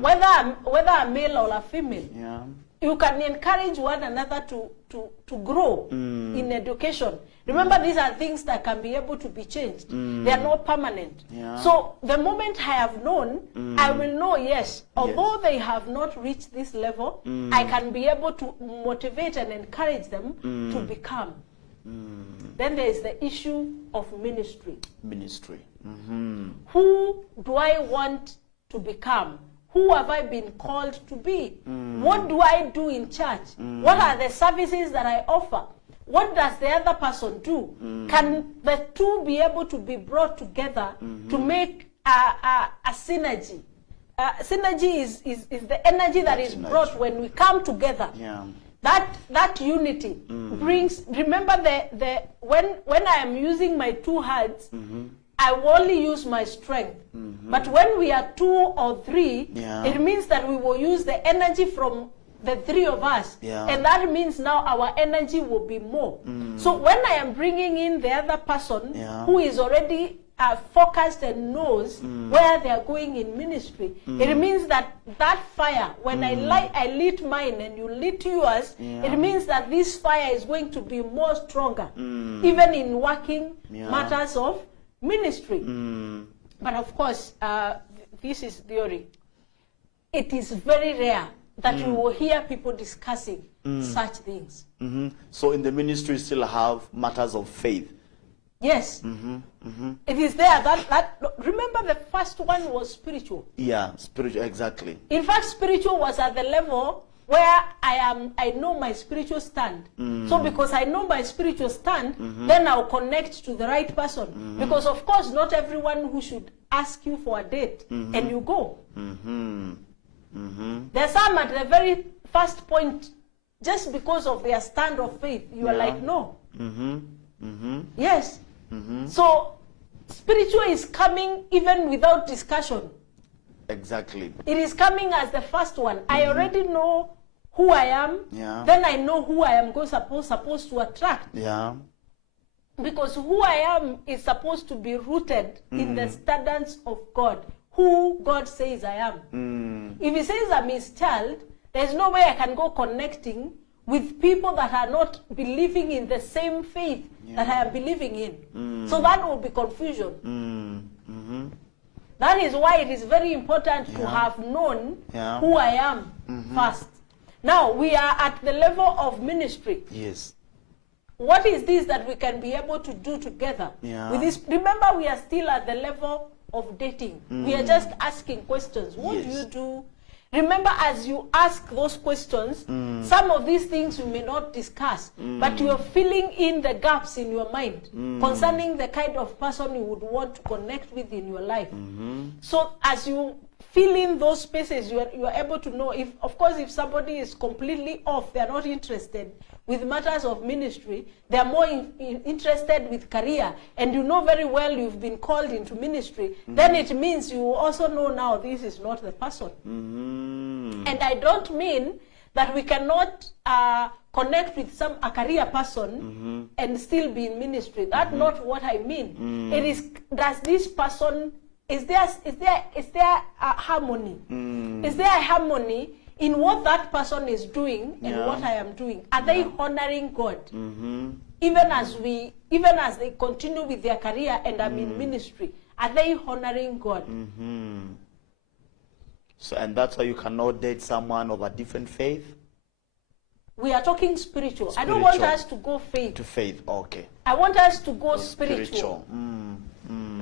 whether a male or a female. You can encourage one another to grow in education. Remember, these are things that can be able to be changed. They are not permanent. So the moment I have known, I will know, yes, although they have not reached this level, I can be able to motivate and encourage them to become. Then there is the issue of ministry. Ministry. Who do I want to become? Who have I been called to be? What do I do in church? What are the services that I offer? What does the other person do? Can the two be able to be brought together to make a synergy? Synergy is the energy that is brought when we come together. That unity brings. Remember, when I am using my two hands, I will only use my strength. But when we are two or three, it means that we will use the energy from the three of us. And that means now our energy will be more. So when I am bringing in the other person who is already focused and knows where they are going in ministry, it means that fire, when I lit mine and you lit yours, it means that this fire is going to be more stronger, even in working matters of ministry. But of course, this is theory. It is very rare that you will hear people discussing such things. So in the ministry, you still have matters of faith. Yes. It is there. Remember, the first one was spiritual. Yeah, spiritual, exactly. In fact, spiritual was at the level where I know my spiritual stand. So because I know my spiritual stand, then I'll connect to the right person. Because of course, not everyone who should ask you for a date and you go. There's some at the very first point, just because of their stand of faith, you are like, no. Yes. So spiritual is coming even without discussion. Exactly. It is coming as the first one. I already know who I am. Yeah. Then I know who I am supposed to attract. Yeah. Because who I am is supposed to be rooted in the standards of God. Who God says I am. If he says I'm his child, there's no way I can go connecting with people that are not believing in the same faith that I am believing in. So that will be confusion. That is why it is very important to have known who I am first. Now, we are at the level of ministry. Yes. What is this that we can be able to do together? With this? Remember, we are still at the level of dating. We are just asking questions. What do you do? Remember, as you ask those questions, some of these things you may not discuss, but you are filling in the gaps in your mind concerning the kind of person you would want to connect with in your life. So as you fill in those spaces, you are able to know, if, of course, if somebody is completely off, they are not interested with matters of ministry, they are more interested with career, and you know very well you've been called into ministry, then it means you also know now this is not the person. And I don't mean that we cannot connect with a career person and still be in ministry. That's not what I mean. It is, does this person, is there a harmony? Is there a harmony in what that person is doing and what I am doing? Are they honoring God? Even as they continue with their career and I'm in ministry, are they honoring God? So, and that's why you cannot date someone of a different faith? We are talking spiritual. I don't want us to go faith. To faith, okay. I want us to go spiritual.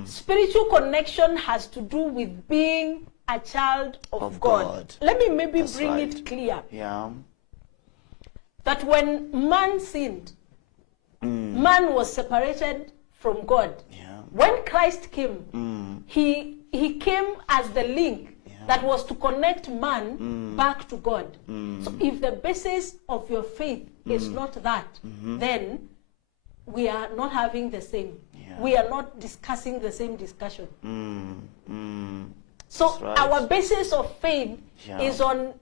Spiritual connection has to do with being a child of God. Let me maybe bring it clear. Yeah. That when man sinned, man was separated from God. Yeah. When Christ came, he came as the link that was to connect man back to God. So if the basis of your faith is not that, then we are not having the same. We are not discussing the same discussion. So our basis of faith is on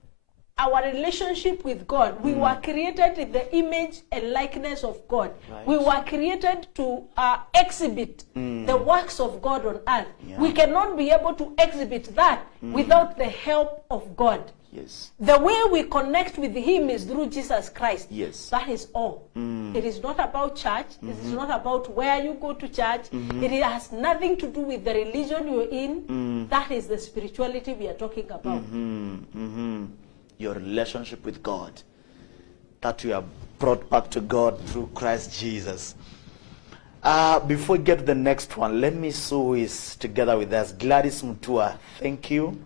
our relationship with God. We were created in the image and likeness of God. We were created to exhibit the works of God on earth. We cannot be able to exhibit that without the help of God. Yes. The way we connect with him is through Jesus Christ. Yes. That is all. It is not about church. It is not about where you go to church. It has nothing to do with the religion you're in. That is the spirituality we are talking about. Your relationship with God, that you are brought back to God through Christ Jesus. Before we get to the next one, let me see who is together with us. Gladys Mutua, thank you.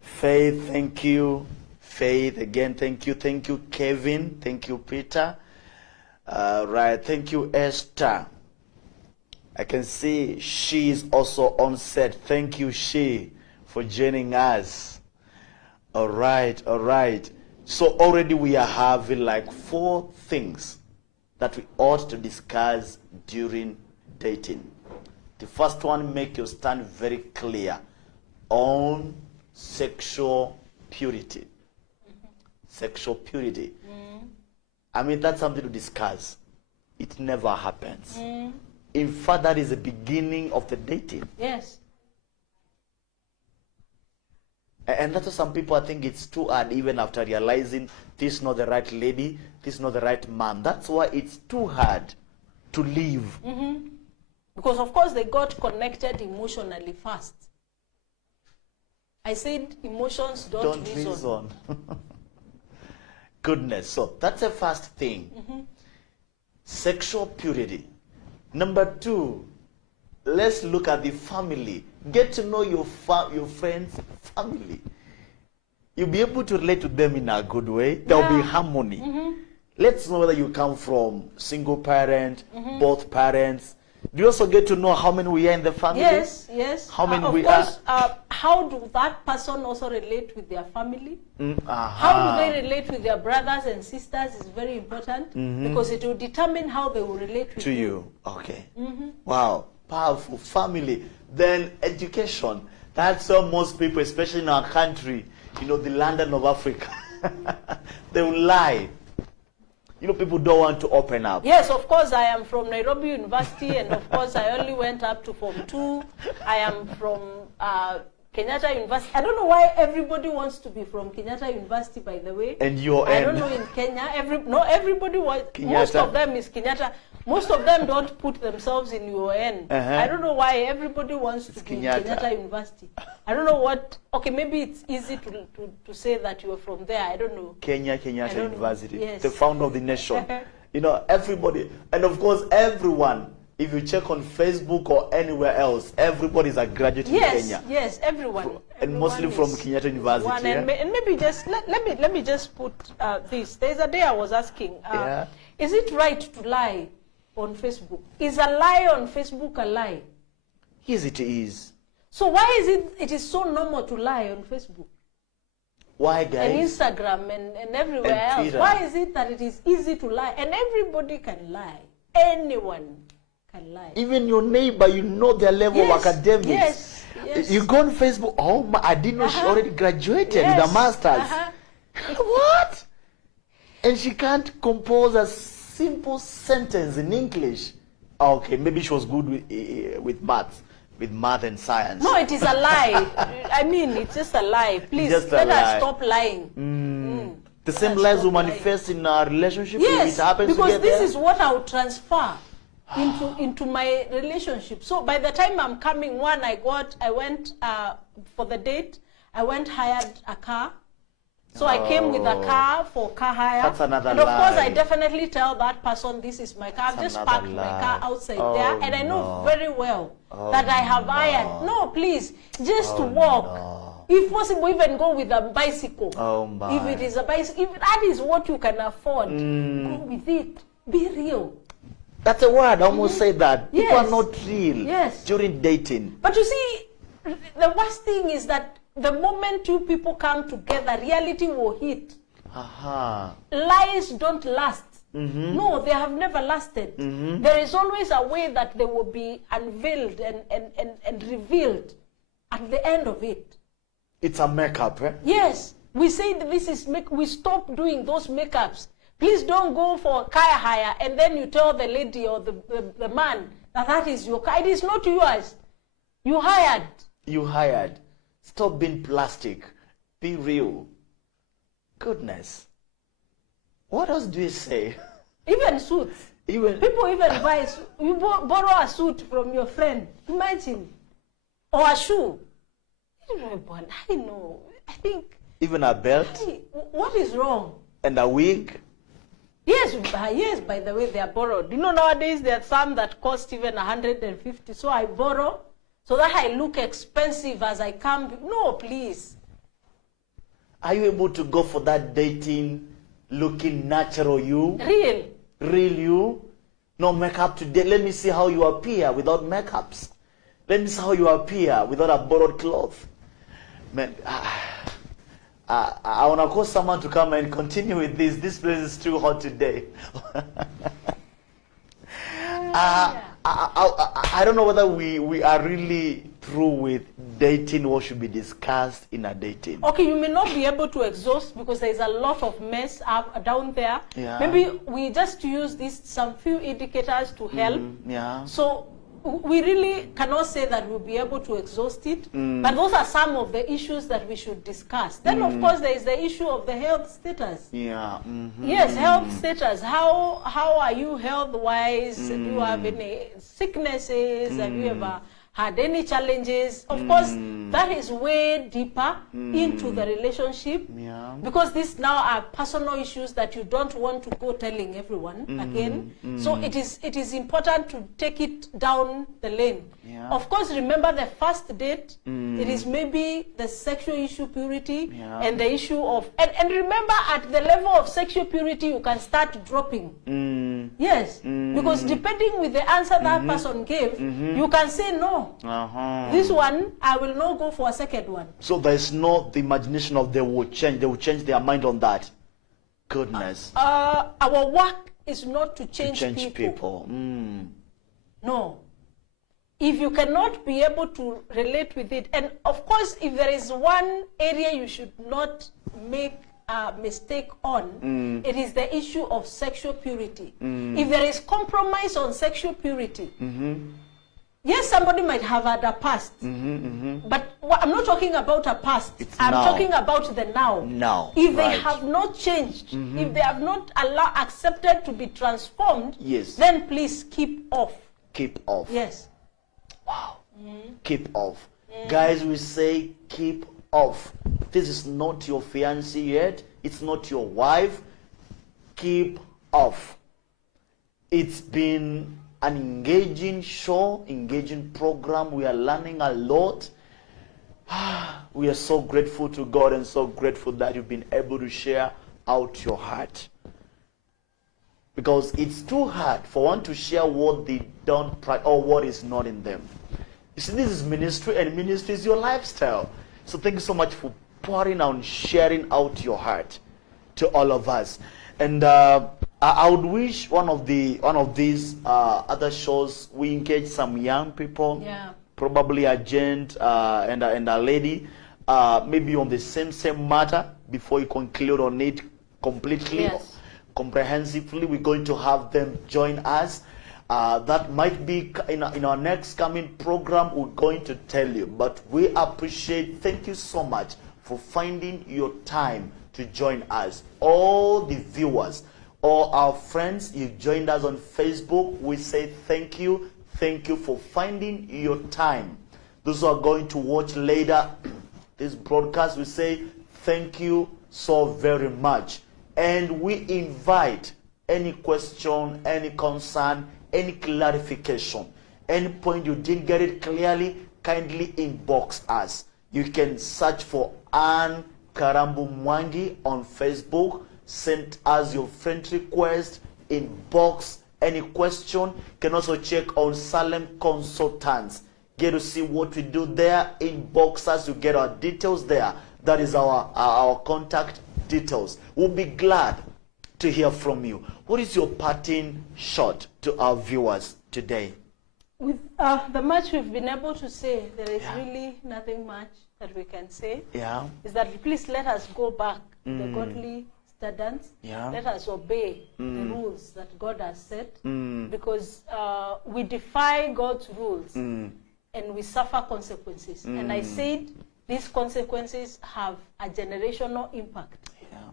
Faith, thank you. Faith, again, thank you. Thank you, Kevin. Thank you, Peter. Right, thank you, Esther. I can see she is also on set. Thank you, she, for joining us. All right, all right. So already we are having like 4 things that we ought to discuss during dating. The first one, make your stand very clear on sexual purity. Sexual purity. I mean, that's something to discuss. It never happens. In fact, that is the beginning of the dating. Yes. And that's why some people, I think it's too hard, even after realizing this is not the right lady, this is not the right man. That's why it's too hard to leave. Because, of course, they got connected emotionally first. I said emotions don't reason. Goodness. So that's the first thing. Sexual purity. Number 2, let's look at the family. Get to know your friend's family. You'll be able to relate to them in a good way. There'll be harmony. Let's know whether you come from single parent, both parents. Do you also get to know how many we are in the family? Yes, yes. How many of we course, are? How do that person also relate with their family? How do they relate with their brothers and sisters is very important because it will determine how they will relate with you. Okay. Wow. Powerful. Family. Then education. That's how most people, especially in our country, you know, the London of Africa, they will lie. You know, people don't want to open up. Yes, of course, I am from Nairobi University, and of course, I only went up to Form 2. I am from Kenyatta University. I don't know why everybody wants to be from Kenyatta University, by the way. And you're I don't know in Kenya. Everybody wants. Most of them is Kenyatta. Most of them don't put themselves in UN. I don't know why everybody wants to be in Kenyatta University. I don't know what. Okay, maybe it's easy to say that you are from there. I don't know. Kenyatta University, yes. The founder of the nation. You know, everybody, and of course, everyone. If you check on Facebook or anywhere else, everybody is a graduate in Kenya. Yes, everyone. And mostly from Kenyatta University. And maybe just let me just put this. There's a day I was asking, is it right to lie on Facebook? Is a lie on Facebook a lie? Yes, it is. So why is it is so normal to lie on Facebook? Why, guys? And Instagram and everywhere else. Twitter. Why is it that it is easy to lie? And everybody can lie. Anyone can lie. Even your neighbor, you know their level of academics. Yes. You go on Facebook, oh my, I didn't know she already graduated with a master's. What? And she can't compose a simple sentence in English. Okay, maybe she was good with math and science. No, it is a lie. I mean, it's just a lie. Please, let us stop lying. The same lies will manifest in our relationship. Yes, if it happens because together. this is what I will transfer into my relationship. So by the time I'm coming, I went for the date. I hired a car. So I came with a car for car hire. That's another and of course, lie. I definitely tell that person, this is my car. I've just parked my car outside there, and I know very well that I have hired. No, please, just walk. If possible, even go with a bicycle. If it is a bicycle, if that is what you can afford, go with it. Be real. That's a word. I almost say that. People are Yes. not real during dating. But you see, the worst thing is that the moment two people come together, reality will hit. Lies don't last. No, they have never lasted. There is always a way that they will be unveiled and revealed at the end of it. It's a makeup, eh? Yes, we say that this is we stop doing those makeups. Please don't go for car hire and then you tell the lady or the man that is your car. It is not yours. You hired. You hired. Stop being plastic. Be real. Goodness. What else do you say? Even suits. People even buy, you borrow a suit from your friend. Imagine. Or a shoe. I know. I think. Even a belt? What is wrong? And a wig? Yes, by the way, they are borrowed. You know, nowadays there are some that cost even 150. So I borrow so that I look expensive as I come. No, please. Are you able to go for that dating looking natural you? Real. Real you? No makeup today. Let me see how you appear without makeups. Let me see how you appear without a borrowed cloth. Man, I want to call someone to come and continue with this. This place is too hot today. I don't know whether we are really through with dating what should be discussed in a dating. Okay, you may not be able to exhaust because there is a lot of mess down there. Yeah. Maybe we just use some few indicators to help. Yeah. So we really cannot say that we'll be able to exhaust it, but those are some of the issues that we should discuss. Then, of course, there is the issue of the health status. Yeah. Yes, health status. How are you health-wise? Do you have any sicknesses? Have you ever had any challenges. Of course, that is way deeper into the relationship, Yeah. because these now are personal issues that you don't want to go telling everyone again. So it is important to take it down the lane. Yeah. Of course, remember the first date, it is maybe the sexual issue purity Yeah. and the issue of, and remember at the level of sexual purity, you can start dropping. Yes, because depending with the answer that person gave, you can say no. This one, I will not go for a second one. So there's not the imagination of they will change their mind on that. Goodness. Our work is not to change, Change people. people. No. If you cannot be able to relate with it, and of course, if there is one area you should not make a mistake on, it is the issue of sexual purity. If there is compromise on sexual purity, yes, somebody might have had a past, but I'm not talking about a past. I'm now. talking about the now. Now, If they right. have not changed, if they have not accepted to be transformed, Yes. then please keep off. Keep off. Yes. Wow. Keep off. Guys, we say keep off. This is not your fiancé yet. It's not your wife. Keep off. It's been an engaging show, engaging program. We are learning a lot. We are so grateful to God and so grateful that you've been able to share out your heart. Because it's too hard for one to share what they don't or what is not in them. You see, this is ministry, and ministry is your lifestyle. So thank you so much for pouring out and sharing out your heart to all of us. And I would wish one of these other shows we engage some young people, Yeah. probably a gent and a lady, maybe on the same matter before you conclude on it completely. Yes. Comprehensively. We're going to have them join us. That might be in our next coming program. We're going to tell you, but we appreciate, thank you so much for finding your time to join us. All the viewers, all our friends, you joined us on Facebook, we say thank you for finding your time. Those who are going to watch later this broadcast, we say thank you so very much. And we invite any question, any concern, any clarification, any point you didn't get it clearly, kindly inbox us. You can search for Anne Karambu Mwangi on Facebook. Send us your friend request, inbox any question. You can also check on Salem Consultants. Get to see what we do there. Inbox us, you get our details there. That is our contact details. We'll be glad to hear from you. What is your parting shot to our viewers today? With the much we've been able to say, there is really nothing much that we can say. Yeah. Is that please let us go back to the godly standards. Yeah. Let us obey the rules that God has set, because we defy God's rules and we suffer consequences. And I said these consequences have a generational impact.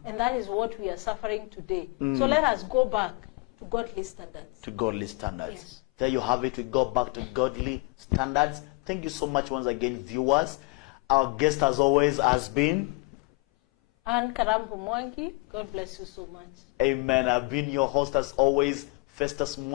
And that is what we are suffering today. So let us go back to godly standards. To godly standards. Yes. There you have it. We go back to godly standards. Thank you so much once again, viewers. Our guest, as always, has been Anne Karambu Mwangi. God bless you so much. Amen. I've been your host, as always, Festus Mwangi.